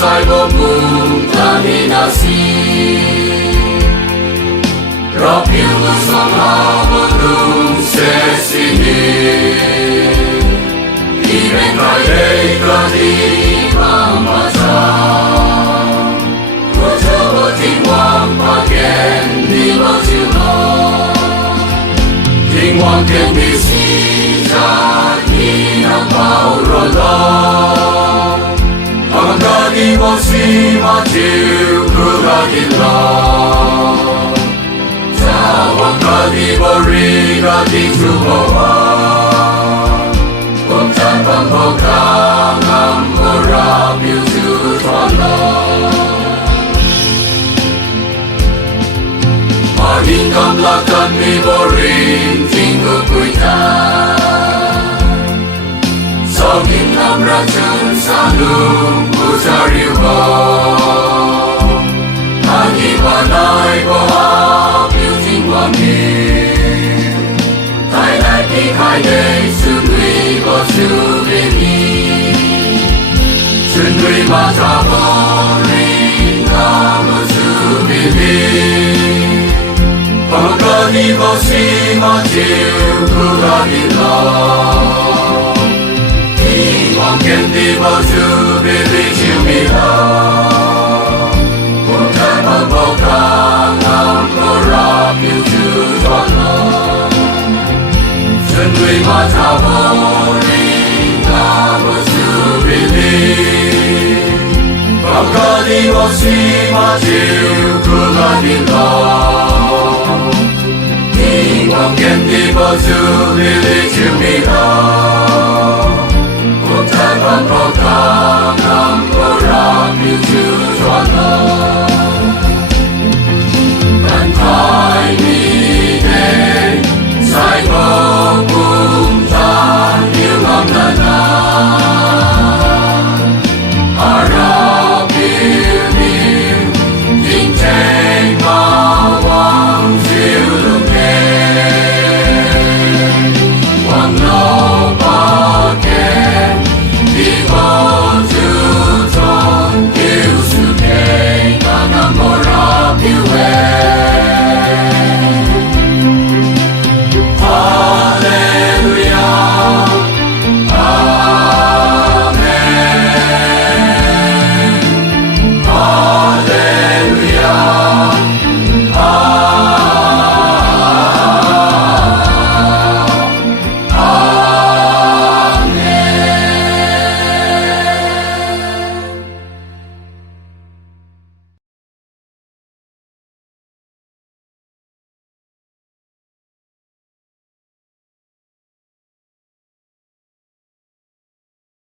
sai vô cùng ta đi na si Rob you the song hava lung se si ni Even kai dei ka di mama cha Ko cho bo ting wang pa ken ni lo chu lo Ting wang ken ni si cha ni na pao ro lo Ang ka di mo si ma chiu ku ka di lo Di bori ka di chu ho wa Om chan pam ho ka ngam ho ra biu chu thon lo Ma rin kam la kan mi bori ting gu kui ta So kin nam ra chun sa lung pu cha riu ho Ma ni ba nai bo ha biu ting wa mi Hai day xuân huy có sự bên đi xuân huy mà cha bò rin ta mà sự bên đi bằng cơ đi vào si mà chiều cứ ra đi lo đi bằng kiếm đi vào sự bên đi chiều mi lo cùng cha bằng bao ca ngam có ra biểu chữ toàn lo Chân người mà cha bồ rin ta mà sự bên đi Bằng ca đi vào si mà chiều cứ ra đi lo Đi bằng kiếm đi vào sự bên đi chiều mi lo